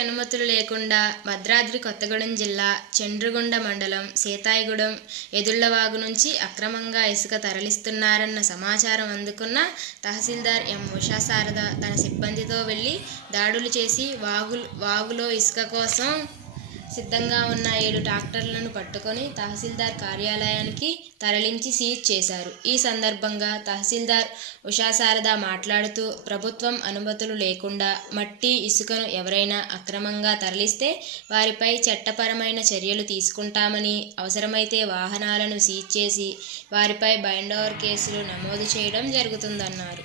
అనుమతులు లేకుండా భద్రాద్రి కొత్తగూడెం జిల్లా చండ్రుగొండ మండలం సీతాయిగూడెం ఎదుళ్లవాగు నుంచి అక్రమంగా ఇసుక తరలిస్తున్నారన్న సమాచారం అందుకున్న తహసీల్దార్ ఎం ఉషాశారద తన సిబ్బందితో వెళ్లి దాడులు చేసి వాగులో ఇసుక కోసం సిద్ధంగా ఉన్న 7 ట్రాక్టర్లను పట్టుకొని తహసీల్దార్ కార్యాలయానికి తరలించి సీజ్ చేశారు. ఈ సందర్భంగా తహసీల్దార్ ఉషాశారద మాట్లాడుతూ, ప్రభుత్వం అనుమతులు లేకుండా మట్టి, ఇసుకను ఎవరైనా అక్రమంగా తరలిస్తే వారిపై చట్టపరమైన చర్యలు తీసుకుంటామని, అవసరమైతే వాహనాలను సీజ్ చేసి వారిపై బైండ్ ఓవర్ కేసులు నమోదు చేయడం జరుగుతుందన్నారు.